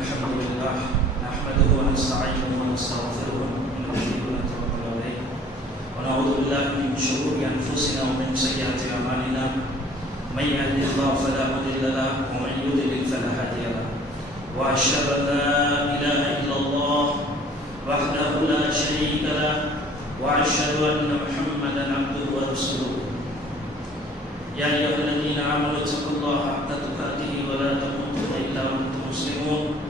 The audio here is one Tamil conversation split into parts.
الحمد لله نحمده ونستعينه ونستغفره ونستغفره ونتوكل عليه. ونعوذ بالله من شرور أنفسنا ومن سيئات أعمالنا. من يهده الله فلا مضل له ومن يضلل فلا هادي له. وأشهد أن لا إله إلا الله وحده لا شريك له. وأشهد أن محمدا عبده ورسوله. يا أيها الذين آمنوا اتقوا الله حق تقاته ولا تموتن إلا وأنتم مسلمون.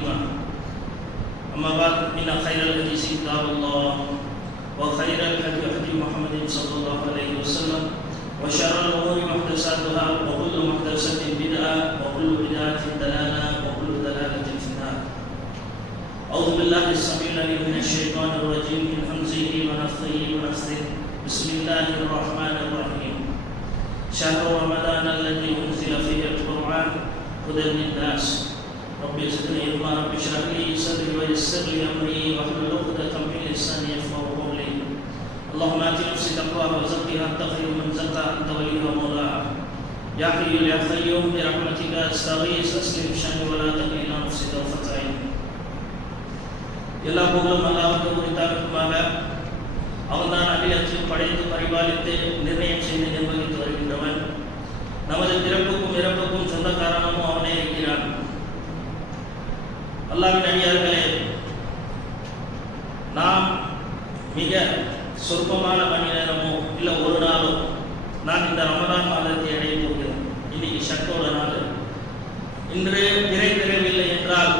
أما بعد إن خير الحديث كتاب الله وخير الهدي هدي محمد صلى الله عليه وسلم وشر الأمور محدثاتها وكل محدثة بدعة وكل بدعة ضلالة وكل ضلالة في النار. أعوذ بالله السميع العليم من الشيطان الرجيم من همزه ونفثه ونفثه بسم الله الرحمن الرحيم. شهر رمضان الذي أنزل فيه القرآن هدى للناس. رب زدني علما رب اشرح لي صدري ويسر لي امري واحلل عقدة من لساني يفقهوا قولي اللهم ات نفسي تقواها وزكها انت خير من زكى انت وليها ومولاها يا حي يا قيوم برحمتك استغيث اسلم شاني ولا تكلنا نفسي طرفة عين எல்லா புகழும் அல்லாவுக்கு உரித்தாருக்குமாக அவன்தான் அகிலத்தில் படைத்து பரிபாலித்து நிர்ணயம் செய்து நிர்வகித்து வருகின்றவன் நமது பிறப்புக்கும் இறப்புக்கும் சொந்த காரணமும் அவனே இருக்கிறான் அல்லாவின் அடியார்களே நாம் மிக சொற்பமான மணி நேரமோ இல்லை ஒரு நாளோ நான் இந்த ரமதான் மாதத்தை அடைய போகிறேன். இன்னைக்கு சட்டோட நாள். இன்று பிறை பெறவில்லை என்றால்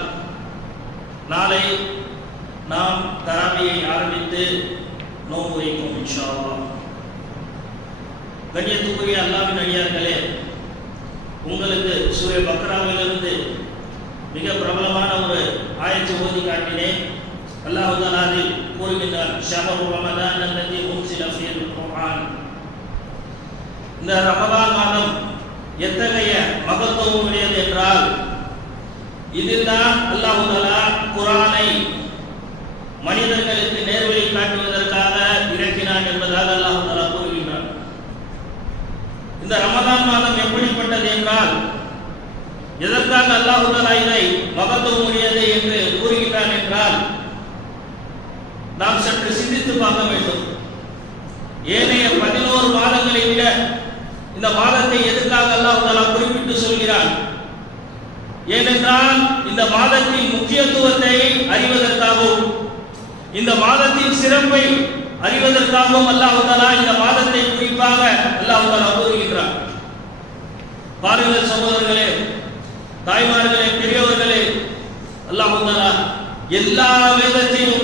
நாளை நாம் தராமையை ஆரம்பித்து நோன்பு வைப்போம் இன்ஷா கண்ணியத்துக்குரிய அல்லாவின் அடியார்களே உங்களுக்கு சூரிய பக்ராவிலிருந்து மிக பிரபலமான ஒரு ஆயத்தை ஓதி காட்டினேன் அல்லாஹுதான் அதில் கூறுகின்றார் ஷஹரு ரமதான் அல்லதி உன்சில குர்ஆன் இந்த ரமதான் மாதம் எத்தகைய மகத்துவம் உடையது என்றால் இதில்தான் அல்லாஹுதலா குரானை மனிதர்களுக்கு நேர்வழி காட்டுவதற்காக இறக்கினான் என்பதாக அல்லாஹுதலா கூறுகின்றார் இந்த ரமதான் மாதம் எப்படிப்பட்டது என்றால் எதற்காக அல்லாஹுதலா இதை மகத்துவ முடியாது என்று கூறுகின்றான் என்றால் நாம் சற்று சிந்தித்து பார்க்க வேண்டும். ஏனைய பதினோரு மாதங்களை விட இந்த மாதத்தை எதற்காக அல்லாஹ் குறிப்பிட்டு சொல்கிறான்? ஏனென்றால் இந்த மாதத்தின் முக்கியத்துவத்தை அறிவதற்காகவும் இந்த மாதத்தின் சிறப்பை அறிவதற்காகவும் அல்லாஹ் இந்த மாதத்தை குறிப்பாக அல்லாஹ் கூறுகின்றார் பாருங்கள் சகோதரர்களே தாய்மார்களே பெரியவர்களே அல்லாஹ் தஆலா எல்லா வேதத்தையும்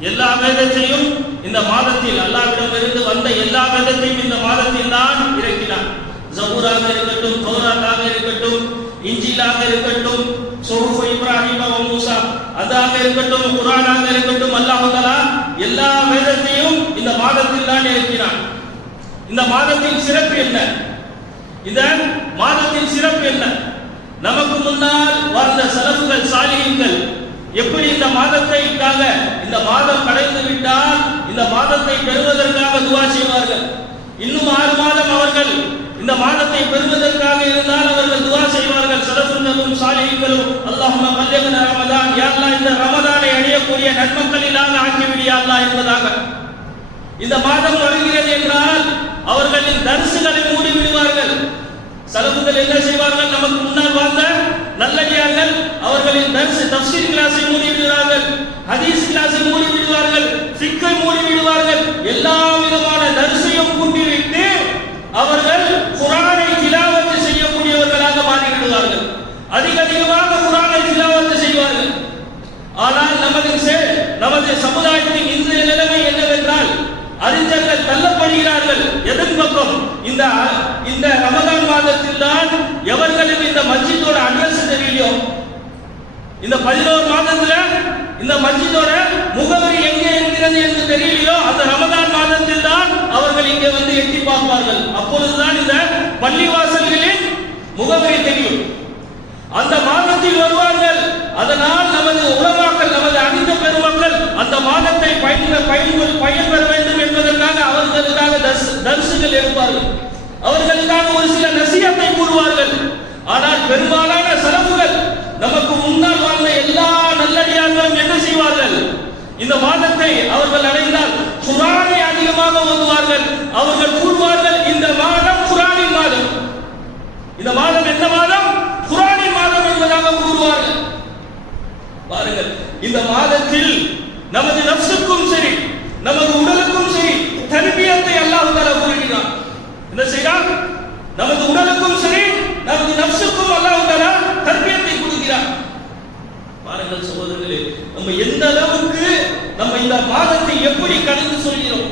எல்லா வேதத்தையும் இந்த மாதத்தில் அல்லாவிடம் இருந்து வந்த எல்லா வேதத்தையும் இந்த மாதத்தில் தான் இறக்கினான். ஜபூராக இருக்கட்டும் தௌராத்தாக இருக்கட்டும் இஞ்சிலாக இருக்கட்டும் சொஹுஃப் இப்ராஹிம் மூசா அதாக இருக்கட்டும் குரானாக இருக்கட்டும் அல்லாஹ் எல்லா வேதத்தையும் இந்த மாதத்தில் தான் இறக்கினான். இந்த மாதத்தின் சிறப்பு என்ன? இதன் மாதத்தின் சிறப்பு என்ன? நமக்கு முன்னால் வாழ்ந்த செலவுகள் சாலிகங்கள் எப்படி இந்த மாதத்தைக்காக இந்த மாதம் கடைந்து விட்டால் இந்த மாதத்தை பெறுவதற்காக துவா செய்வார்கள்? இன்னும் ஆறு மாதம் அவர்கள் இந்த மாதத்தை பெறுவதற்காக இருந்தால் அவர்கள் துவா செய்வார்கள். சலஃபுகளும் சாலிகளும் அல்லாஹும் பல்லிக்னா ரமதான். யாரெல்லாம் இந்த ரமதானை அடையக்கூடிய நன்மக்களிலாக ஆக்கிவிடு யா என்பதாக. இந்த மாதம் வருகிறது என்றால் அவர்களின் தரிசுகளை மூடிவிடுவார்கள். விடுவார்கள் என்ன செய்வார்கள்? நமக்கு முன்னால் வாழ்ந்த நல்லடியார்கள் அவர்களின் தரிசு தப்சீர் கிளாஸை மூடி விடுவார்கள் ஹதீஸ் கிளாஸை மூடி விடுவார்கள் சிக்கை மூடி விடுவார்கள் எல்லா விதமான தரிசையும் கூட்டிவிட்டு அவர்கள் குரானை திலாவத்து செய்யக்கூடியவர்களாக மாறிவிடுவார்கள். அதிக அதிகமாக குரானை திலாவத்து செய்வார்கள். ஆனால் நமது நமது சமுதாயத்தின் இன்றைய நிலைமை என்னவென்றால் அறிஞர்கள் தள்ளப்படுகிறார்கள். எதன் பக்கம். இந்த இந்த ரமதான் மாதத்தில் தான் எவர்களுக்கு இந்த மஸ்ஜிதோட அட்ரஸ் தெரியலையோ? இந்த பதினோரு மாதத்துல இந்த மஸ்ஜிதோட முகவரி எங்கே இருக்கிறது என்று தெரியலையோ? அந்த ரமதான் மாதத்தில் தான் அவர்கள் இங்கே வந்து எட்டி பார்ப்பார்கள். அப்பொழுதுதான் இந்த பள்ளிவாசல்களின் முகவரி தெரியும். அந்த மாதத்தில் வருவார்கள். அதனால் நமது உலமாக்கள் நமது அடித்த பெருமக்கள் அந்த மாதத்தை பயன் பயன் பயன்பெற வேண்டும் என்பதற்காக அவர்களுக்காக தரிசுகள் தர்சுகள் அவர்களுக்காக ஒரு சில நசியத்தை கூறுவார்கள். ஆனால் பெரும்பாலான செலவுகள் நமக்கு முன்னால் வாழ்ந்த எல்லா நல்லடியார்களும் என்ன செய்வார்கள்? இந்த மாதத்தை அவர்கள் அடைந்தால் குரானை அதிகமாக ஓதுவார்கள். அவர்கள் கூறுவார்கள் இந்த மாதம் குரானின் மாதம் இந்த மாதம் என்ன மாதம் குரானின் மாதம் என்பதாக கூறுவார்கள். பாருங்கள் இந்த மாதத்தில் நமது நப்சுக்கும் சரி நமது உடலுக்கும் சரி தர்பியத்தை அல்லாஹ் தஆலா கூறுகிறான். என்ன செய்கிறான் நமது உடலுக்கும் சரி நமது நப்சுக்கும் அல்லாஹ் தஆலா தர்பியத்தை கொடுக்கிறான். பாருங்கள் சகோதரர்களே நம்ம எந்த அளவுக்கு நம்ம இந்த மாதத்தை எப்படி கடந்து சொல்கிறோம்?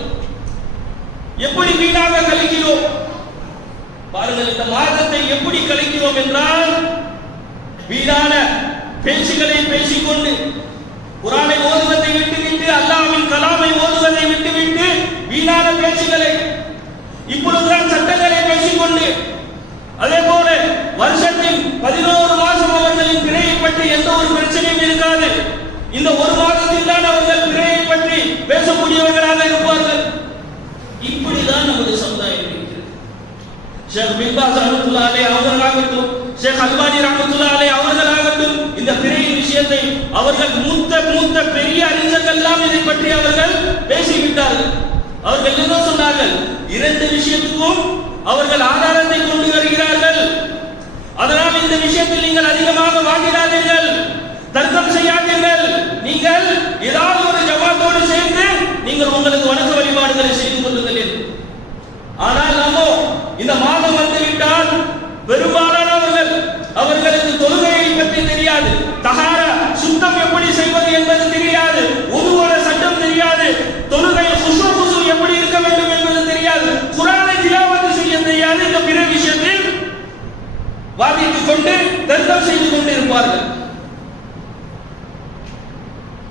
எப்படி வீணாக கழிக்கிறோம்? பாருங்கள் இந்த மாதத்தை எப்படி கழிக்கிறோம் என்றால் வீணான பேச்சுகளை பேசிக்கொண்டு குரானை ஓதுவதை விட்டுவிட்டு அல்லாவின் கலாமை ஓதுவதை விட்டுவிட்டு வீணான பேச்சுகளை இப்பொழுதுதான் சட்டங்களை பேசிக்கொண்டு அதே போல வருஷத்தில் பதினோரு மாசம் அவர்களின் பிறையை பற்றி எந்த ஒரு பிரச்சனையும் இருக்காது. இந்த ஒரு மாதத்தில் தான் அவர்கள் பிறையை பற்றி பேசக்கூடியவர்களாக இருப்பார்கள். இப்படிதான் நமது சமுதாயம் இருக்கிறது. ஷேக் பின்பாஸ் ரஹமத்துல்லாஹி அவர்களாகட்டும் ஷேக் அல்பானி ரஹமத்துல்லாஹி அலைஹி அவர்களாகட்டும் இந்த பெரிய விஷயத்தை அவர்கள் மூத்த மூத்த பெரிய அறிஞர்கள் எல்லாம் இதை பற்றி அவர்கள் பேசிவிட்டார்கள். அவர்கள் என்ன சொன்னார்கள்? இரண்டு விஷயத்துக்கும் அவர்கள் ஆதாரத்தை கொண்டு வருகிறார்கள். அதனால் இந்த விஷயத்தில் நீங்கள் அதிகமாக வாங்கிடாதீர்கள். தர்க்கம் செய்யாதீர்கள். நீங்கள் ஏதாவது ஒரு ஜமாத்தோடு சேர்ந்து நீங்கள் உங்களுக்கு வணக்க வழிபாடுகளை செய்து கொள்ளுங்கள் ஆனால் நாமோ இந்த மாதம் வந்துவிட்டால் பெரும்பாலான அவர்களுக்கு தொழுகையை பற்றி தெரியாது. தகார சுத்தம் எப்படி செய்வது என்பது தெரியாது. உருவோட சட்டம் தெரியாது. தொழுகை குசு குசு எப்படி இருக்க வேண்டும் என்பது தெரியாது. குரானை திலாவது செய்ய தெரியாது. இந்த பிற விஷயத்தில் வாதித்துக் கொண்டு தர்க்கம் செய்து கொண்டு இருப்பார்கள்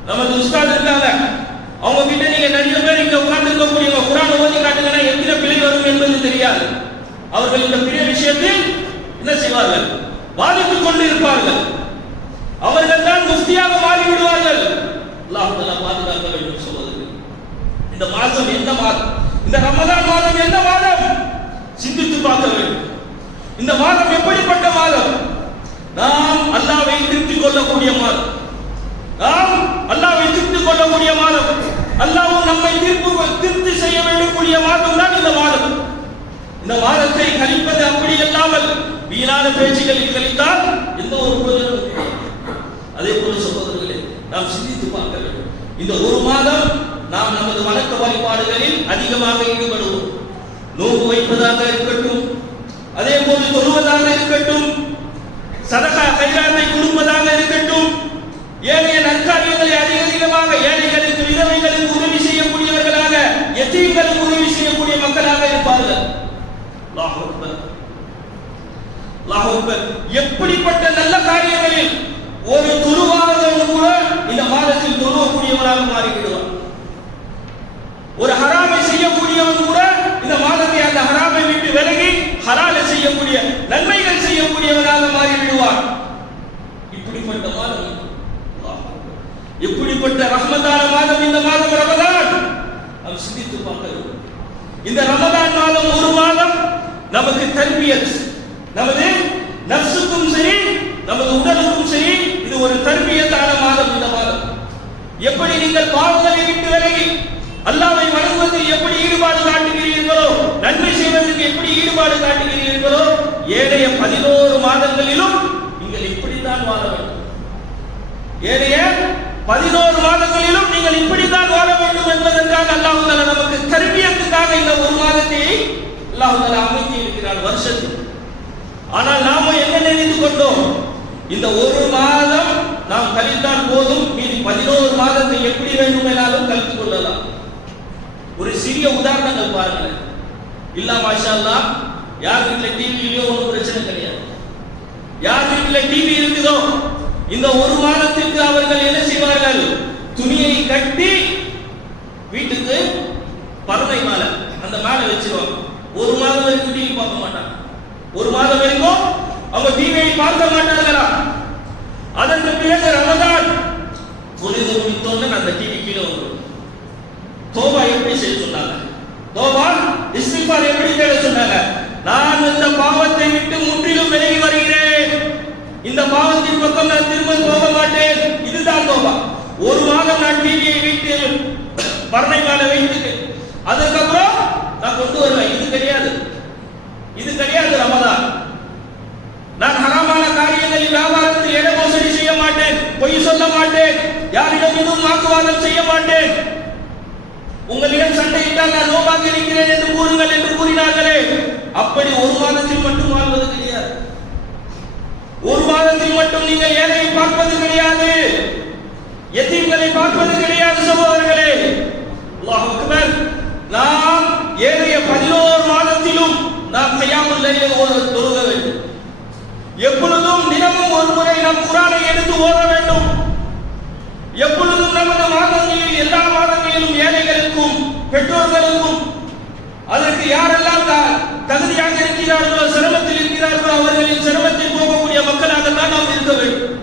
நமது உஸ்தாத் இருக்காங்க. அவங்க கிட்ட நீங்க நிறைய பேர் இங்க உட்கார்ந்து இருக்கக்கூடியவங்க குரான் ஓதி காட்டுங்கன்னா எத்தனை பிழை வரும் என்பது தெரியாது. அவர்கள் இந்த பெரிய விஷயத்தில் என்ன செய்வார்கள்? வாதித்துக் கொண்டு இருப்பார்கள் அவர்கள் தான் முஃப்தியாக மாறிவிடுவார்கள். விடுவார்கள் பாதுகாக்க வேண்டும் சொல்வது இந்த மாதம் எந்த மாதம்? இந்த ரமதான் மாதம் எந்த மாதம்? சிந்தித்து பார்க்க வேண்டும். இந்த மாதம் எப்படிப்பட்ட மாதம்? நாம் அல்லாவை திருப்தி கொள்ளக்கூடிய மாதம். நாம் அல்லாவை திருப்தி கொள்ளக்கூடிய மாதம். அல்லாவும் நம்மை தீர்ப்பு திருப்தி செய்ய வேண்டிய மாதம் தான் இந்த மாதம். இந்த மாதத்தை கழிப்பது அப்படி இல்லாமல் வீணான பேச்சுகளில் கழித்தால் எந்த ஒரு பிரயோஜனம் அதே போல சகோதரர்களே நாம் சிந்தித்து பார்க்க வேண்டும். இந்த ஒரு மாதம் நாம் நமது வணக்க வழிபாடுகளில் அதிகமாக ஈடுபடுவோம். நோக்கு வைப்பதாக இருக்கட்டும் அதே போல தொழுவதாக இருக்கட்டும் சதகா கைராத்தை கொடுப்பதாக இருக்கட்டும் ஏனைய நற்காரியங்களை அதிக அதிகமாக ஏழைகளுக்கு விதவைகளுக்கு உதவி செய்யக்கூடியவர்களாக எத்தீம்களுக்கு உதவி செய்யக்கூடிய மக்களாக இருப்பார்கள் அல்லாஹ் அக்பர் அல்லாஹ் அக்பர் எப்படிப்பட்ட நல்ல காரியங்களில் ஒரு துருவாதவன் கூட இந்த மாதத்தில் துருவக்கூடியவனாக மாறிவிடுவான். ஒரு ஹராமை செய்யக்கூடியவன் கூட இந்த மாதத்தை அந்த ஹராமை விட்டு விலகி ஹராலை செய்யக்கூடிய நன்மைகள் செய்யக்கூடியவனாக மாறிவிடுவான். இப்படிப்பட்ட மாதம் இது. அல்லாஹ் எப்படிப்பட்ட மாதம் இந்த மாதம் ரமதான்? அவர் சிந்தித்து பார்க்க இந்த ரமதான் மாதம் ஒரு மாதம் நமக்கு தர்பியத் நமது நப்சுக்கும் சரி நமது உடலுக்கும் சரி இது ஒரு தர்பியத்தான மாதம் இந்த மாதம் எப்படி நீங்கள் பாவங்களை விட்டு விலகி அல்லாவை வணங்குவதில் எப்படி ஈடுபாடு காட்டுகிறீர்களோ நன்மை செய்வதற்கு எப்படி ஈடுபாடு காட்டுகிறீர்களோ ஏழைய பதினோரு மாதங்களிலும் நீங்கள் இப்படித்தான் வாழ வேண்டும். ஏனைய பதினோரு மாதங்களிலும் நீங்கள் இப்படித்தான் வாழ வேண்டும் என்பதற்காக அல்லாஹ் நமக்கு தர்பியத்துக்காக இந்த ஒரு மாதத்தை அல்லாஹ் அமைத்து இருக்கிறார் வருஷத்தில். ஆனால் நாம என்ன நினைத்து கொண்டோம்? இந்த ஒரு மாதம் நாம் கழித்தால் போதும் மீதி பதினோரு மாதத்தை எப்படி வேண்டுமானாலும் கழித்து கொள்ளலாம். ஒரு சிறிய உதாரணங்கள் பாருங்களேன். இல்லா மாஷா யார் வீட்டுல டிவிலயோ ஒன்றும் பிரச்சனை கிடையாது. யார் வீட்டுல டிவி இருக்குதோ இந்த ஒரு மாதத்திற்கு அவர்கள் என்ன செய்வார்கள்? துணியை கட்டி வீட்டுக்கு பறவை மாலை அந்த மாலை வச்சிருவாங்க. ஒரு மாதம் வரைக்கும் டிவி பார்க்க மாட்டாங்க. ஒரு மாதம் வரைக்கும் அவங்க டிவியை பார்க்க மாட்டாங்களா? அதற்கு பிறகு ரமதான் புரிந்து முடித்தோன்னு அந்த டிவி கீழே வந்துடும். தோபா எப்படி செய்ய சொன்னாங்க? தோபா இஸ்திபார் எப்படி தேட சொன்னாங்க? நான் இந்த பாவத்தை விட்டு முற்றிலும் விலகி வருகிறேன். இந்த பாவத்தின் பக்கம் நான் திரும்ப போக மாட்டேன். இதுதான் தோபா. ஒரு மாதம் நான் டிவியை வைத்து பரணை மேல வைத்து அதுக்கப்புறம் நான் கொண்டு வருவேன். இது கிடையாது. இது கிடையாது ரமதான். நான் ஹராமான காரியங்களில் வியாபாரத்தில் இட மோசடி செய்ய மாட்டேன். பொய் சொல்ல மாட்டேன். யாரிடம் எதுவும் வாக்குவாதம் செய்ய மாட்டேன். உங்களிடம் சண்டையிட்டால் நான் நோபாக இருக்கிறேன் என்று கூறுங்கள் என்று கூறினார்களே. அப்படி ஒரு மாதத்தில் மட்டும் வாழ்வது கிடையாது. ஒரு மாதத்தில் மட்டும் நீங்கள் ஏழையை பார்ப்பது கிடையாது. எத்தீம்களை பார்ப்பது கிடையாது சகோதரர்களே. அல்லாஹ் நாம் ஏனைய பதினோரு மாதத்திலும் நாம் கையாமல் தொழுக வேண்டும். எப்பொழுதும் தினமும் ஒரு முறை நம் குரானை எடுத்து ஓத வேண்டும். எப்பொழுதும் நமது மாதங்களில் எல்லா மாதங்களிலும் ஏழைகளுக்கும் பெற்றோர்களுக்கும் அதற்கு யாரெல்லாம் த- தகுதியாக இருக்கிறார்களோ சிரமத்தில் இருக்கிறார்களோ அவர்களின் சிரமத்தில் போகக்கூடிய மக்களாக தான் நாம் இருக்க வேண்டும்.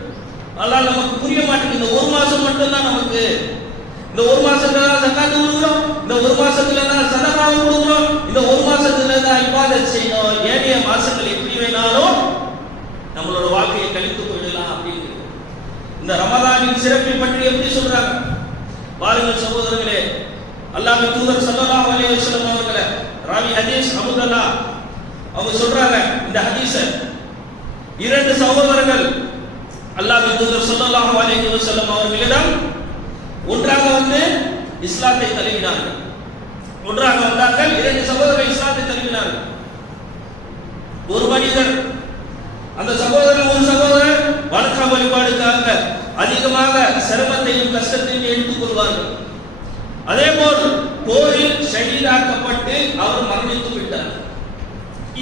ஆனால் நமக்கு புரிய மாட்டேங்குது. இந்த ஒரு மாசம் மட்டும்தான் நமக்கு இந்த ஒரு மாசத்துல தான் கொடுக்குறோம். இந்த ஒரு மாசத்துல தான் சதகாவை கொடுக்குறோம். இந்த ஒரு மாசத்துல தான் இபாதத் செய்யணும். ஏனைய மாசங்கள் எப்படி வேணாலும் நம்மளோட வாழ்க்கையை கழித்து போயிடலாம் அப்படின்னு. இந்த ரமதானின் சிறப்பை பற்றி எப்படி சொல்றாங்க? பாருங்கள் சகோதரர்களே அல்லாஹ் தூதர் ஸல்லல்லாஹு அலைஹி வஸல்லம் அவர்களே ராவி ஹதீஸ் அபூதல்லா அவங்க சொல்றாங்க இந்த ஹதீஸ. இரண்டு சகோதரர்கள் அல்லாஹ் தூதர் ஸல்லல்லாஹு அலைஹி வஸல்லம் அவர்களிடம் ஒன்றாக வந்து இஸ்லாத்தை தழுவினார்கள். ஒன்றாக வந்தார்கள் இரண்டு சகோதரர்கள் இஸ்லாத்தை தழுவினார்கள். ஒரு மனிதர் அந்த சகோதரன் ஒரு சகோதரர் வணக்க வழிபாடுக்காக அதிகமாக சிரமத்தையும் கஷ்டத்தையும் எடுத்துக் கொள்வார்கள். அதே போல் போரில் ஷஹீதாக்கப்பட்டு அவர் மரணித்து விட்டார்.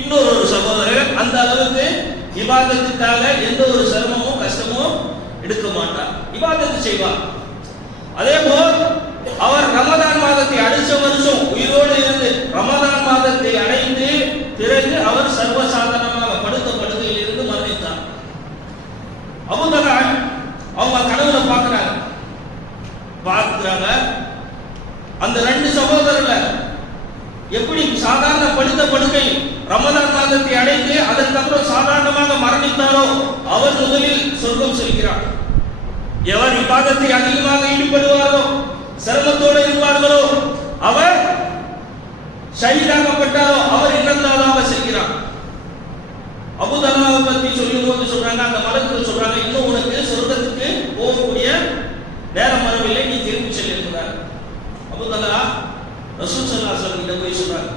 இன்னொரு ஒரு சகோதரர் அந்த அளவுக்கு விவாதத்துக்காக எந்த ஒரு சிரமமும் கஷ்டமும் எடுக்க மாட்டார். இபாதத்து செய்வார். அதே போல் அவர் ரமதான் மாதத்தை அடுத்த வருஷம் உயிரோடு இருந்து ரமதான் மாதத்தை அடைந்து பிறகு அவர் சர்வசாதாரணமாக படுத்த படுக்கையில் இருந்து மரணித்தார். அபுதலான் அவங்க கடவுளை பார்க்கிறாங்க பார்க்கிறாங்க. அந்த ரெண்டு சகோதரர்ல எப்படி சாதாரண படுத்த படுக்கை ரமதான் மாதத்தை அடைந்து அதற்கப்புறம் சாதாரணமாக மரணித்தாரோ அவர் முதலில் சொர்க்கம் செல்கிறார். எவர் இப்பாதத்தை அதிகமாக ஈடுபடுவாரோ சிரமத்தோடு இருப்பார்களோ அவர் ஷஹீதாக்கப்பட்டாரோ அவர் இறந்தாலாக செல்கிறார். அபுதல்லாவை பத்தி சொல்லும் போது சொல்றாங்க அந்த மலக்குகள் சொல்றாங்க இன்னும் உனக்கு சொர்க்கத்துக்கு போகக்கூடிய நேரம் வரவில்லை நீ திரும்பி செல்லுகிறார் அபுதல்லா ரசூல் சல்லாஹ் கிட்ட போய் சொல்றாங்க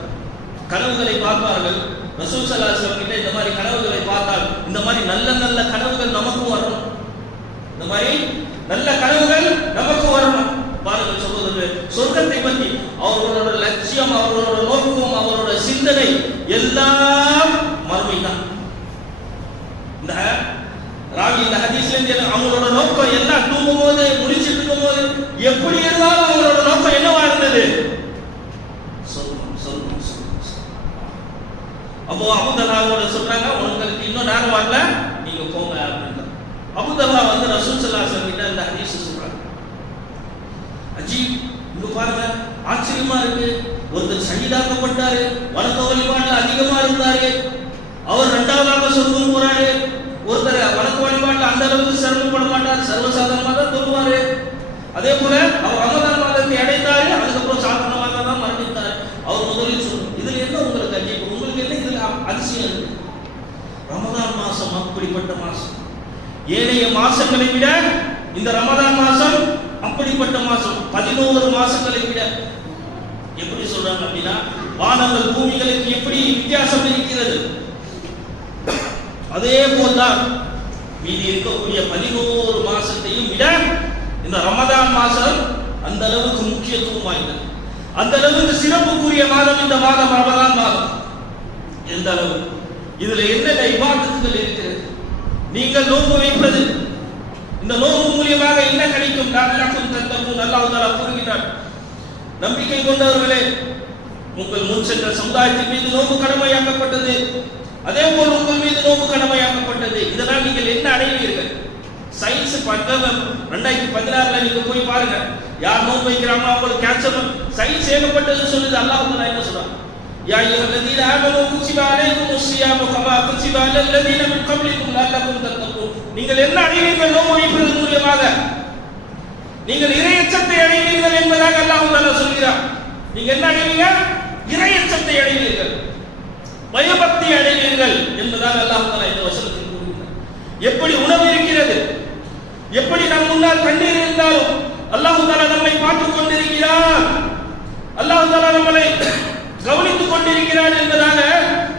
கனவுகளை பார்ப்பார்கள். ரசூல் சல்லாஹ் கிட்ட இந்த மாதிரி கனவுகளை பார்த்தால் இந்த மாதிரி நல்ல நல்ல கனவுகள் நமக்கும் வரும் இந்த மாதிரி நல்ல கனவுகள் நமக்கு வரணும். பாருங்கள் சகோதரர் சொர்க்கத்தை பற்றி அவர்களோட லட்சியம் அவர்களோட நோக்கம் அவரோட சிந்தனை எல்லாம் மறுமை தான். இந்த ராவி இந்த ஹதீஸ்ல இருந்து அவங்களோட நோக்கம் எல்லாம் தூங்கும் போது முடிச்சிட்டு இருக்கும் போது எப்படி இருந்தாலும் அவங்களோட நோக்கம் என்னவா இருந்தது? சொர்க்கம் சொர்க்கம் சொர்க்கம் அப்போ அவங்க சொல்றாங்க உங்களுக்கு இன்னும் நேரம் வரல. அபுதல்லா வந்து ரசூல் சல்லா கிட்ட அந்த ஹதீஸ் சொல்றாங்க. அஜீப் இங்க பாருங்க ஆச்சரியமா இருக்கு. ஒருத்தர் சகிதாக்கப்பட்டாரு வணக்க வழிபாடு அதிகமா இருந்தாரு. அவர் இரண்டாவதாக சொர்க்கம் போறாரு. ஒருத்தர் வழக்கு வழிபாட்டுல அந்த அளவுக்கு சிரமப்பட மாட்டார் சர்வசாதாரணமாக தான் சொல்லுவாரு. அதே போல அவர் ரமதான் மாதத்தை அடைந்தாரு அதுக்கப்புறம் சாதாரணமாக தான் மரணித்தார். அவர் முதலில் சொல்லும் இதுல என்ன உங்களுக்கு அஜீப்? உங்களுக்கு என்ன இதுல அதிசயம் இருக்கு? ரமதான் மாசம் அப்படிப்பட்ட மாசம். ஏனைய மாசங்களை விட இந்த ரமதான் மாசம் அப்படிப்பட்ட மாசம் பதினோரு மாசங்களை விட. எப்படி சொல்றாங்க அப்படின்னா வானங்கள் பூமிகளுக்கு எப்படி வித்தியாசம் இருக்கிறது? அதே போல்தான் மீதி இருக்கக்கூடிய பதினோரு மாசத்தையும் விட இந்த ரமதான் மாசம் அந்த அளவுக்கு முக்கியத்துவம் வாய்ந்தது அந்த அளவுக்கு சிறப்புக்குரிய மாதம் இந்த மாதம் ரமதான் மாதம். எந்த அளவு இதுல என்ன இபாதத்துகள் இருக்கிறது நீங்கள் நோன்பு வைப்பது. இந்த நோன்பு மூலியமாக என்ன கிடைக்கும்? லஅல்லக்கும் தத்தகும் அல்லாஹ் தஆலா கூறுகிறார் நம்பிக்கை கொண்டவர்களே உங்கள் முன் சென்ற சமுதாயத்தின் மீது நோன்பு கடமையாக்கப்பட்டது. அதே போல் உங்கள் மீது நோன்பு கடமையாக்கப்பட்டது. இதனால் நீங்கள் என்ன அடைவீர்கள்? சயின்ஸ் பக்கம் ரெண்டாயிரத்தி பதினாறுல நீங்க போய் பாருங்க. யார் நோன்பு வைக்கிறாங்களோ அவங்களுக்கு கேன்சர் சயின்ஸ் ஏகப்பட்டது சொல்லுது. அல்லாஹ் என்ன சொல்றாங்க يا أيها الذين آمنوا كتب عليكم الصيام كما كتب على الذين من قبلكم لعلكم تتقون நீங்கள் என்ன அடைவீர்கள் நோன்பு வைப்பது மூலியமாக நீங்கள் இறையச்சத்தை அடைவீர்கள் என்பதாக அல்லாஹ் தஆலா சொல்கிறார் நீங்க என்ன அடைவீங்க இறையச்சத்தை அடைவீர்கள் பயபக்தி அடைவீர்கள் என்பதாக அல்லாஹ் தஆலா இந்த வசனத்தில் கூறுகிறார் எப்படி உணவு இருக்கிறது எப்படி நம் முன்னால் தண்ணீர் இருந்தாலும் அல்லாஹ் தஆலா நம்மை பார்த்துக் கொண்டிருக்கிறார் அல்லாஹ் தஆலா நம்மளை கவனித்துக் கொண்டிருக்கிறார் என்பதாக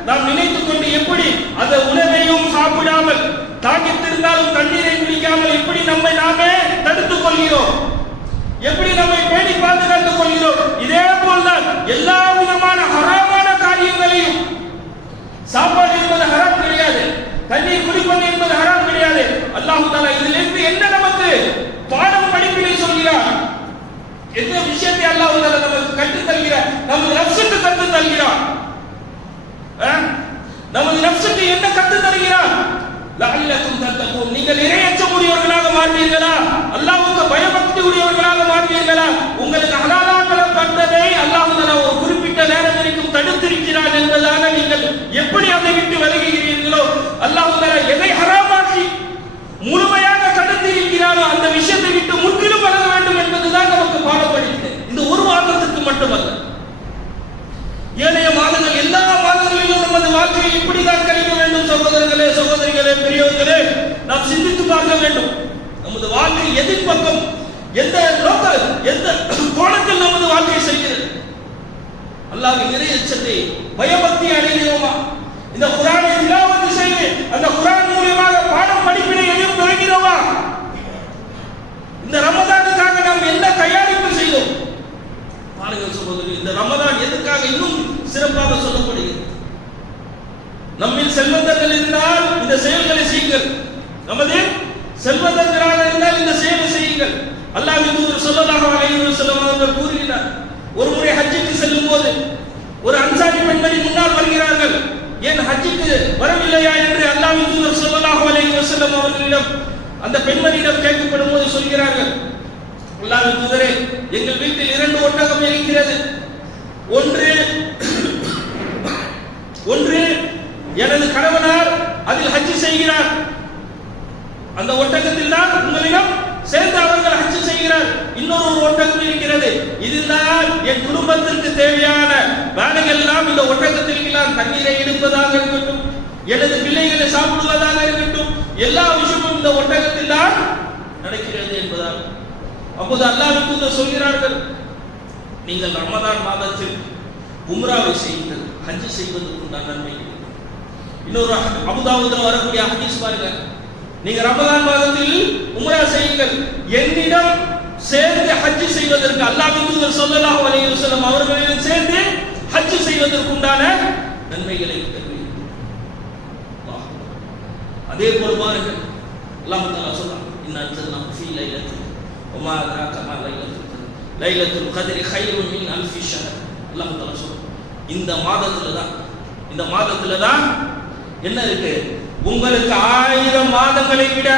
நாம் நினைத்துக் கொண்டு எப்படி அந்த உணவையும் சாப்பிடாமல் தாக்கித்திருந்தாலும் தண்ணீரை குடிக்காமல் எப்படி நம்மை நாமே தடுத்துக் கொள்கிறோம்? எப்படி நம்மை பேணி பாதுகாத்துக் கொள்கிறோம்? இதே போல்தான் எல்லா விதமான ஹராமான காரியங்களையும் சாப்பாடு என்பது ஹராம் கிடையாது. தண்ணீர் குடிப்பது என்பது ஹராம் கிடையாது. அல்லாஹு தாலா இதிலிருந்து என்ன நமக்கு எந்த விஷயத்தை அல்லாஹ் தாலா நமக்கு கற்று தருகிறார் நமது நப்சுக்கு கற்று தருகிறார் நமது நப்சுக்கு என்ன கற்று தருகிறார் லஅல்லக்கும் தத்தகும் நீங்கள் இரையச்சம் உடையவர்களாக மாறுவீர்களா? அல்லாஹ்வுக்கு பயபக்தி உடையவர்களாக மாறுவீர்களா? உங்களுக்கு ஹலாலாக்கப்பட்டதை அல்லாஹ் தஆலா ஒரு குறிப்பிட்ட நேரம் வரைக்கும் தடுத்திருக்கிறார் என்பதாக நீங்கள் எப்படி அதை விட்டு விலகுகிறீர்களோ அல்லாஹ் தஆலா எதை ஹராமாக்கி முழுமையாக தடுத்திருக்கிறாரோ அந்த விஷயத்தை விட்டு முற்றிலும் விலக வேண்டும் என்பதுதான் நமக்கு பாடப்படுகிறது. இந்த ஒரு மாதத்துக்கு மட்டுமல்ல. ஏனைய மாதங்கள் எல்லா மாதங்களிலும் நமது வாழ்க்கையை இப்படிதான் கழிக்க வேண்டும் சகோதரர்களே சகோதரிகளே பெரியவர்களே நாம் சிந்தித்து பார்க்க வேண்டும். நமது வாழ்க்கை எதிர்பக்கம் எந்த நோக்க எந்த கோணத்தில் நமது வாழ்க்கை செல்கிறது? நிறைய எச்சத்தை பயபக்தி அடைகிறோமா? இந்த குரானை திலாவத்து செய்து அந்த குரான் மூலியமாக பாடம் படிப்பினை எதையும் பெறுகிறோமா இந்த ரமதானுக்காக நாம் என்ன தயாரிப்பு செய்தோம்? பாருங்கள் சகோதரி இந்த ரமதான் எதுக்காக இன்னும் சிறப்பாக சொல்லப்படுகிறது? நம்மில் செல்வந்தர்கள் இருந்தால் இந்த செயல்களை செய்யுங்கள். நமது செல்வந்தர்களாக இருந்தால் இந்த செயலை செய்யுங்கள். அல்லாஹ் தூதர் சொல்லலாக அலைஹி செல்வந்தர்கள் அவர்கள் கூறுகிறார் ஒரு முறை ஹஜ்ஜுக்கு செல்லும் போது ஒரு அன்சாரி பெண்மணி முன்னால் வருகிறார்கள் ஏன் ஹஜ்ஜுக்கு வரவில்லையா? என்று அல்லாஹ் தூதர் சொல்லலாக அலைஹி செல்லும் அவர்களிடம் அந்த பெண்மணியிடம் கேட்கப்படும் போது சொல்கிறார்கள் அல்லாஹ்வின் தூதரே எங்கள் வீட்டில் இரண்டு ஒட்டகம் இருக்கிறது. ஒன்று ஒன்று எனது கணவனார் அதில் ஹஜ் செய்கிறார். அந்த ஒட்டகத்தில் தான் உங்களிடம் சேர்ந்து அவர்கள் ஹஜ் செய்கிறார். இன்னொரு ஒரு ஒட்டகம் இருக்கிறது. இதுதான் என் குடும்பத்திற்கு தேவையான வேலைகள் எல்லாம் இந்த ஒட்டகத்தில் எல்லாம் தண்ணீரை எடுப்பதாக இருக்கட்டும் எனது பிள்ளைகளை சாப்பிடுவதாக இருக்கட்டும் எல்லா விஷயமும் இந்த ஒட்டகத்தில் தான் நடக்கிறது என்பதால் அப்போது அல்லாஹ் தூதர் சொல்கிறார்கள் நீங்கள் ரமதான் மாதத்தில் உம்ராவை செய்யுங்கள் ஹஜ் செய்வதற்கு உண்டான நன்மை இன்னொரு அபுதாபுதில் வரக்கூடிய ஹதீஸ் பாருங்க நீங்க ரமதான் மாதத்தில் உம்ரா செய்யுங்கள் என்னிடம் சேர்ந்து ஹஜ் செய்வதற்கு அல்லாஹ் சொல்லலாம் ஸல்லல்லாஹு அலைஹி அவர்களிடம் சேர்ந்து ஹஜ் செய்வதற்கு உண்டான நன்மைகளை தருவீர்கள் அதே போல் பாருங்க அல்லாஹ் தஆலா சொல்றான் இன்ன அன்சல்னாஹு ஃபீ லைலத்தில் வமா அத்ராக மா லைலத்துல் கத்ர் லைலத்துல் கத்ரி கைருன் மின் அல்ஃபி ஷஹர் அல்லாஹ் தஆலா சொல்றான் இந்த மாதத்துல தான் இந்த மாதத்துல தான் என்ன இருக்கு? உங்களுக்கு ஆயிரம் மாதங்களை விட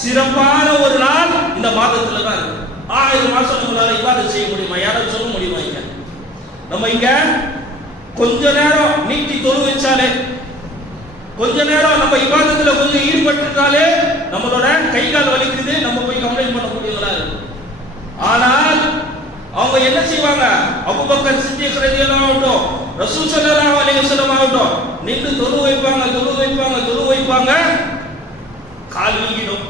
சிறப்பான ஒரு நாள் இந்த மாதத்துல தான் இருக்கு. ஆயிரம் மாசம் நம்மளால இவ்வாறு செய்ய முடியுமா? யாரும் சொல்ல முடியுமா இங்க? நம்ம இங்க கொஞ்ச நேரம் நீட்டி தொழு வச்சாலே கொஞ்ச நேரம் நம்ம இபாதத்துல கொஞ்சம் ஈடுபட்டிருந்தாலே நம்மளோட கை கால் வலிக்குது நம்ம போய் கம்ப்ளைண்ட் பண்ண முடியுங்களா ஆனால் அவங்க என்ன செய்வாங்க? அபுபக்கர் சித்திக் ரலியல்லாஹு ஆகட்டும் ரசூல் ஸல்லல்லாஹு அலைஹி வஸல்லம் ஆகட்டும் நின்று தொழு வைப்பாங்க தொழு வைப்பாங்க தொழு வைப்பாங்க கால் வீங்கிடும்.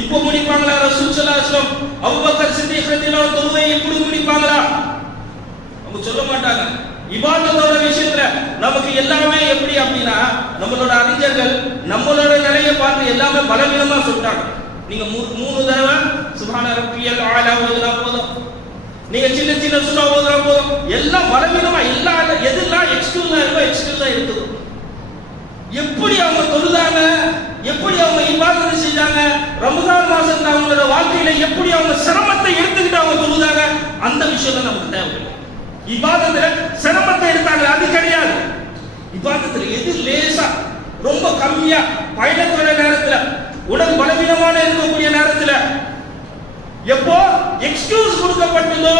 இப்போ முடிப்பாங்களா ரசூல் ஸல்லல்லாஹு அலைஹி வஸல்லம்? அபூபக்கர் சித்திக் ரலியல்லாஹு தொழுவை எப்படி முடிப்பாங்களா அவங்க சொல்ல மாட்டாங்க. இபாதத்தோட விஷயத்துல நமக்கு எல்லாமே எப்படி அப்படின்னா நம்மளோட அறிஞர்கள் நம்மளோட நிலையை பார்த்து எல்லாமே பலவீனமா சொல்லிட்டாங்க. நீங்க மூ- மூணு தடவை சுபான ரப்பியல் ஆலா ஓதுனா போதும். நீங்க சின்ன சின்ன சுண்ணா ஓதுனா போதும். எல்லாம் பலவீனமா எல்லா எதெல்லாம் எக்ஸ்கியூஸா இருக்கோ எக்ஸ்கியூஸா இருக்குது எப்படி அவங்க தொழுதாங்க? எப்படி அவங்க இவ்வாறு செஞ்சாங்க ரமதான் மாசத்துல அவங்களோட வாழ்க்கையில எப்படி அவங்க சிரமத்தை எடுத்துக்கிட்டு அவங்க தொழுதாங்க? அந்த விஷயம் தான் நமக்கு தேவைப்படும் இபாதத்துல சிரமத்தை எடுத்தாங்க. அது கிடையாது. இபாதத்துல எது லேசா ரொம்ப கம்மியா பயணத்தோட நேரத்துல உடல் பலவீனமான இருக்கக்கூடிய நேரத்துல எப்போ எக்ஸ்கியூஸ் கொடுக்கப்பட்டதோ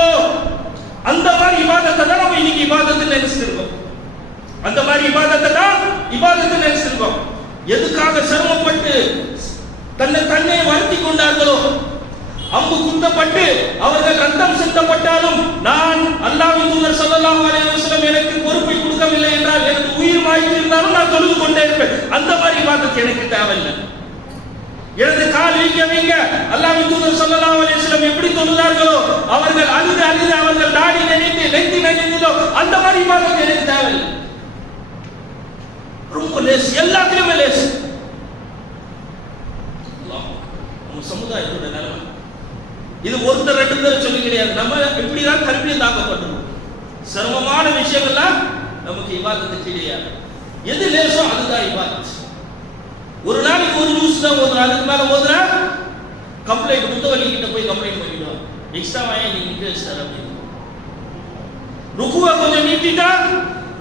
அந்த மாதிரி இபாதத்தை தான் நம்ம இன்னைக்கு இபாதத்தை நினைச்சிருக்கோம். அந்த மாதிரி இபாதத்தை தான் இபாதத்தை நினைச்சிருக்கோம். எதுக்காக சிரமப்பட்டு தன்னை தன்னை வருத்தி கொண்டார்களோ அம்பு குத்தப்பட்டு அவர்கள் ரத்தம் சித்தப்பட்டாலும் நான் அல்லாஹ்வின் தூதர் சொல்லலாம் அலைஹி எனக்கு பொறுப்பை கொடுக்கவில்லை என்றால் எனக்கு உயிர் வாய்ப்பு இருந்தாலும் நான் தொழுது கொண்டே இருப்பேன். அந்த மாதிரி இபாதத் எனக்கு தேவையில்லை. எனது கால் வீங்க வீங்க அல்லாஹ்வின் தூதர் சொல்லலாம் அலைஹி எப்படி தொழுதார்களோ அவர்கள் அழுது அழுது அவர்கள் தாடி நினைத்து நெத்தி நினைத்ததோ அந்த மாதிரி பார்த்து எனக்கு தேவையில்லை. ரொம்ப லேஸ் எல்லாத்திலுமே லேஸ் சமுதாயத்தோட நிலைமை இது ஒருத்தர் ரெண்டு பேர் சொல்லி கிடையாது. நம்ம எப்படிதான் கல்வியை தாக்கப்பட்டிருக்கோம் சிரமமான விஷயங்கள்லாம் நமக்கு இவாதத்து கிடையாது. எது லேசோ அதுதான் இபாதத் ஒரு நாளைக்கு ஒரு நியூஸ் தான் ஓதுறா அதுக்கு மேல ஓதுறா கம்ப்ளைண்ட் முத்தவல்லி கிட்ட போய் கம்ப்ளைண்ட் பண்ணிடுவோம் எக்ஸ்ட்ரா வாங்கி நீங்க இன்ட்ரெஸ்ட் அப்படின்னு ருக்குவை கொஞ்சம் நீட்டிட்டா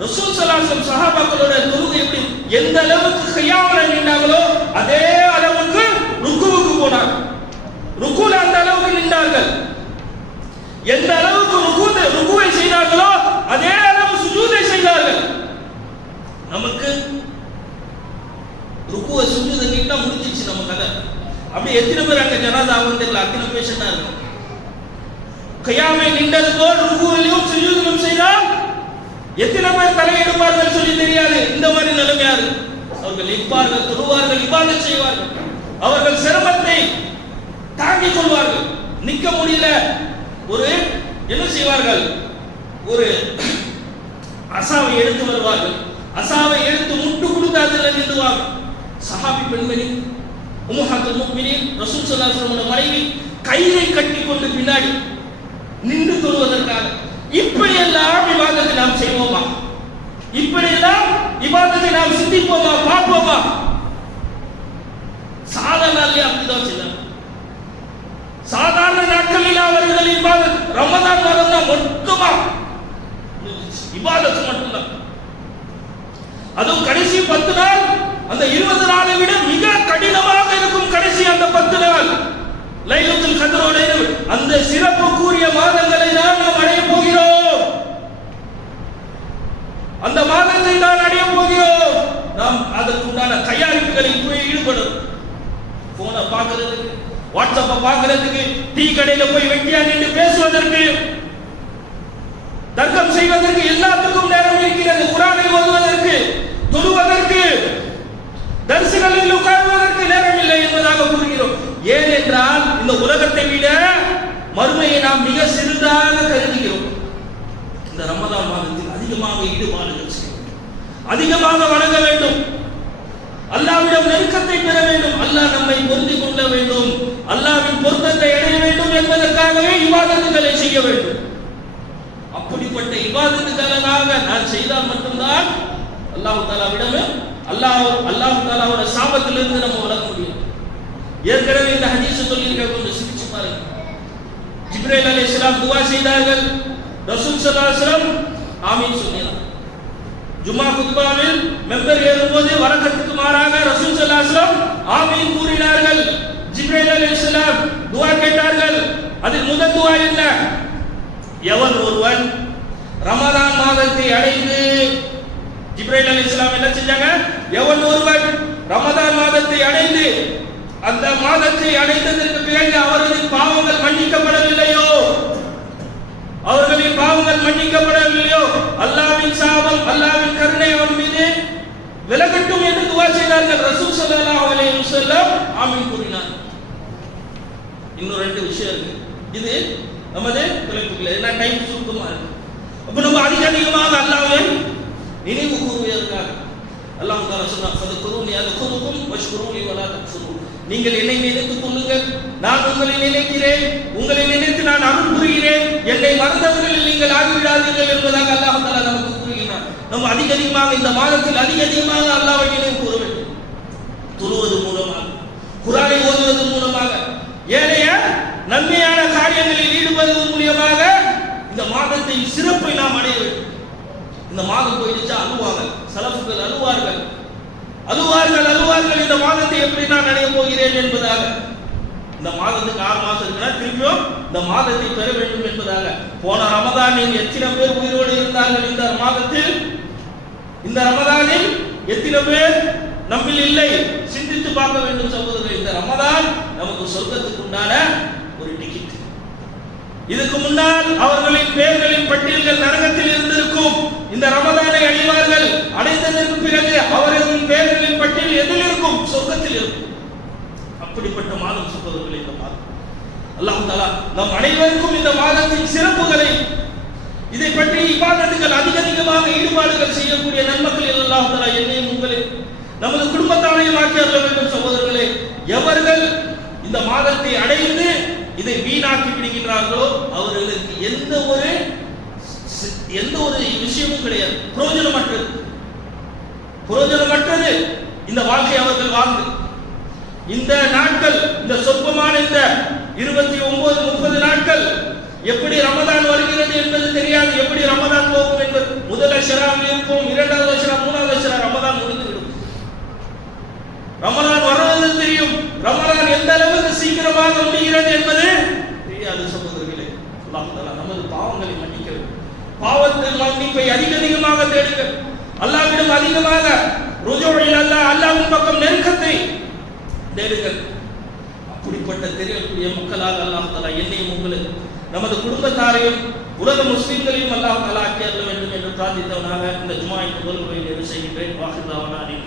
ரசூல் சலாசம் சஹாபாக்களோட தொழுகை எப்படி எந்த அளவுக்கு கையாவல நின்றாங்களோ அதே அளவுக்கு ருக்குவுக்கு போனாங்க. ருக்குல அந்த அளவுக்கு நின்றார்கள். எந்த அளவுக்கு ருக்கு ருக்குவை செய்தார்களோ அதே அளவு சுஜூதை செய்தார்கள். நமக்கு ருக்குவை சுஜூதை நீட்டா முடிஞ்சிச்சு நம்ம கதை. அப்படி எத்தனை பேர் அங்க ஜனாதா வந்து தெரியல அத்தனை பேஷண்டா இருக்கும். கையாமை நின்றது போல் ருக்குவிலும் சுஜூதிலும் செய்தால் எத்தனை பேர் தலையெடுப்பார்கள் சொல்லி தெரியாது. இந்த மாதிரி நிலைமையாது அவர்கள் நிற்பார்கள் தொழுவார்கள் இவ்வாறு செய்வார்கள். அவர்கள் சிரமத்தை தாங்கிக் கொள்வார்கள். நிக்க முடியல. ஒரு என்ன செய்வார்கள்? ஒரு அசாவை எடுத்து வருவார்கள். அசாவை எடுத்து முட்டு கொடுத்து அதில் நின்றுவாங்க சஹாபி பெண்மணி உம்மஹாத்துல் முஃமினீன் ரசூல் ஸல்லல்லாஹு மனைவி கயிறை கட்டி கொண்டு பின்னாடி நின்று தொழுவதற்காக இப்படியெல்லாம் விவாதத்தை நாம் செய்வோமா? இப்படியெல்லாம் விவாதத்தை நாம் சிந்திப்போமா பார்ப்போமா? சாதனாலே நாள்லயே அப்படிதான் செய்தாங்க சாதாரண நாட்களில் அவர்கள் இபாதத் ரமதான் மாதம் தான் மட்டுமா? இபாதத்து மட்டும்தான். அதுவும் கடைசி பத்து நாள் அந்த இருபது நாளை விட மிக கடினமாக இருக்கும் கடைசி அந்த பத்து நாள். லைலத்தில் கதரோட அந்த சிறப்புக்குரிய மாதங்களை தான் நாம் அடைய போகிறோம். அந்த மாதத்தை தான் அடைய போகிறோம். நாம் அதற்குண்டான தயாரிப்புகளில் போய் ஈடுபடும் போன பார்க்கறதுக்கு வாட்ஸ்அப்பை பார்க்கறதுக்கு டீ கடையில போய் வெட்டியா நின்று பேசுவதற்கு தர்க்கம் செய்வதற்கு எல்லாத்துக்கும் நேரம் இருக்கிறது. குரானை ஓதுவதற்கு தொழுவதற்கு தரிசனங்களில் உட்கார்வதற்கு நேரம் இல்லை என்பதாக கூறுகிறோம். ஏனென்றால் இந்த உலகத்தை விட மறுமையை நாம் மிக சிறிதாக கருதுகிறோம். இந்த ரமதான் மாதத்தில் அதிகமாக ஈடுபாடுகள் செய்ய வேண்டும். அதிகமாக வணங்க வேண்டும். அல்லாவிடம் நெருக்கத்தை பெற வேண்டும். அல்லாஹ் நம்மை பொருந்திக் கொள்ள வேண்டும். அல்லாவின் பொருத்தத்தை அடைய வேண்டும் என்பதற்காகவே இவாதத்துகளை செய்ய வேண்டும். அப்படிப்பட்ட இபாதத்துக்காக நான் செய்தால் மட்டும்தான் அல்லாஹ் தாலாவிடமே அல்லாஹ் அல்லாஹ் தாலாவோட சாபத்திலிருந்து நம்ம வளர முடியும். ஏற்கனவே இந்த ஹதீஸ் சொல்லியிருக்க கொஞ்சம் சிரிச்சு பாருங்க. ஜிப்ரேல் அலி இஸ்லாம் துவா செய்தார்கள். ரசூல் ஸல்லல்லாஹு அலைஹி ஆமீன் சொன்னார் ஜும்மா குத்பாவில் மெம்பர் ஏறும்போது வழக்கத்துக்கு மாறாக ரசூல் சல்லாஸ்லாம் ஆமீன் கூறினார்கள். ஜிப்ரேல் இஸ்லாம் துவா கேட்டார்கள். அதில் முதல் துவா என்ன? எவன் ஒருவன் ரமதான் மாதத்தை அடைந்து ஜிப்ரேல் அலி இஸ்லாம் என்ன செஞ்சாங்க? எவன் ஒருவன் ரமதான் மாதத்தை அடைந்து அந்த மாதத்தை அடைந்ததற்கு பிறகு அவர்களின் பாவங்கள் மன்னிக்கப்படவில்லையோ? அவர்களின் பாவங்கள் மன்னிக்கப்படவில்லையோ? அல்லாவின் சாபம் அல்லாவின் கருணை அவன் மீது விலகட்டும் என்று துவா செய்தார்கள். ரசூல் சல்லா அலைஹி வஸல்லம் ஆமீன் கூறினார். இன்னும் ரெண்டு விஷயம் இருக்கு. இது நமது பிழைப்புகள் என்ன டைம் சுருக்கமா இருக்கு. அப்ப நம்ம அதிக அதிகமாக அல்லாவே நினைவு கூறுவதற்காக அல்லாஹ் தாலா சொன்னா ஃபதகுருனி அதுகுருக்கும் வஷ்குருனி வலா தக்ஃபுரு நீங்கள் என்னை நினைத்துக் கொள்ளுங்கள். நான் உங்களை நினைக்கிறேன். உங்களை நினைத்து நான் அருள் புரிகிறேன். என்னை மறந்தவர்களில் நீங்கள் ஆகிவிடாதீர்கள் என்பதாக அல்லாஹ் தாலா நமக்கு கூறுகிறார் நம்ம அதிக அதிகமாக இந்த மாதத்தில் அதிக அதிகமாக அல்லாவை நினைவு கூற வேண்டும் தொழுவது மூலமாக குரானை ஓதுவது மூலமாக ஏனைய நன்மையான காரியங்களில் ஈடுபடுவது மூலியமாக இந்த மாதத்தின் சிறப்பை நாம் அடைய வேண்டும். இந்த மாதம் போயிடுச்சா? அழுவாங்க சலப்புகள் அழுவார்கள். அழுவார்கள் அழுவார்கள். இந்த மாதத்தை எப்படி நான் அடைய போகிறேன் என்பதாக இந்த மாதத்துக்கு ஆறு மாசம் இருக்குன்னா திரும்பியும் இந்த மாதத்தை பெற வேண்டும் என்பதாக. போன ரமதானில் எத்தனை பேர் உயிரோடு இருந்தார்கள் இந்த மாதத்தில்? இந்த ரமதானில் எத்தனை பேர் நம்மில் இல்லை? சிந்தித்து பார்க்க வேண்டும் சகோதரர்கள் இந்த ரமதான் நமக்கு சொர்க்கத்துக்கு உண்டான ஒரு டிக்கெட் இதுக்கு முன்னால் அவர்களின் பெயர்களின் பட்டியல்கள் நரகத்தில் இருந்திருக்கும். இந்த ரமதானை அடைவார்கள் அடைந்ததற்கு பிறகு அவர்களின் பெயர்களின் பட்டியல் எதில் இருக்கும்? சொர்க்கத்தில் இருக்கும். அப்படிப்பட்ட மாதம் சகோதரர்கள் இந்த மாதம். அல்லாஹ் தாலா நம் அனைவருக்கும் இந்த மாதத்தின் சிறப்புகளை இதை பற்றி இபாதத்துகள் அதிக அதிகமாக ஈடுபாடுகள் செய்யக்கூடிய நன்மக்கள் அல்லாஹ் தாலா என்னையும் உங்களை நமது குடும்பத்தாரையும் ஆக்கி அருள வேண்டும் சகோதரர்களே. எவர்கள் இந்த மாதத்தை அடைந்து இதை வீணாக்கி விடுகின்றார்களோ அவர்களுக்கு எந்த ஒரு எந்த ஒரு விஷயமும் கிடையாது. புரோஜனமற்றது புரோஜனமற்றது இந்த வாழ்க்கை அவர்கள் வாழ்ந்து இந்த நாட்கள் இந்த சொற்பமான இந்த இருபத்தி ஒன்பது முப்பது நாட்கள் எப்படி ரமதான் வருகிறது என்பது தெரியாது. எப்படி ரமதான் போகும் என்பது முதல் அஷராம் இருக்கும் இரண்டாவது அஷரா மூணாவது அஷரா ரமதான் முடிந்துவிடும். ரமதான் வருவது தெரியும். ரமதான் எந்த அளவுக்கு சீக்கிரமாக முடிகிறது என்பது தெரியாது சகோதரர்களே. அல்லாஹ் நமது பாவங்களை மன்னிக்கிறது. பாவத்தில் மன்னிப்பை அதிக அதிகமாக தேடுங்கள். அல்லாவிடம் அதிகமாக ருஜோழில் அல்லாஹ் அல்லாவின் பக்கம் நெருக்கத்தை தேடுங்கள். அப்படிப்பட்ட தெரியக்கூடிய மக்களாக அல்லாஹ் தலா என்னையும் உங்களுக்கு நமது குடும்பத்தாரையும் உலக முஸ்லீம்களையும் அல்லாஹ் தஆலா ஆக்கி அருள வேண்டும் என்று பிரார்த்தித்தவனாக இந்த ஜுமாயின் முதல் முறையில் செய்கின்றேன். வாசித்தவனா அலி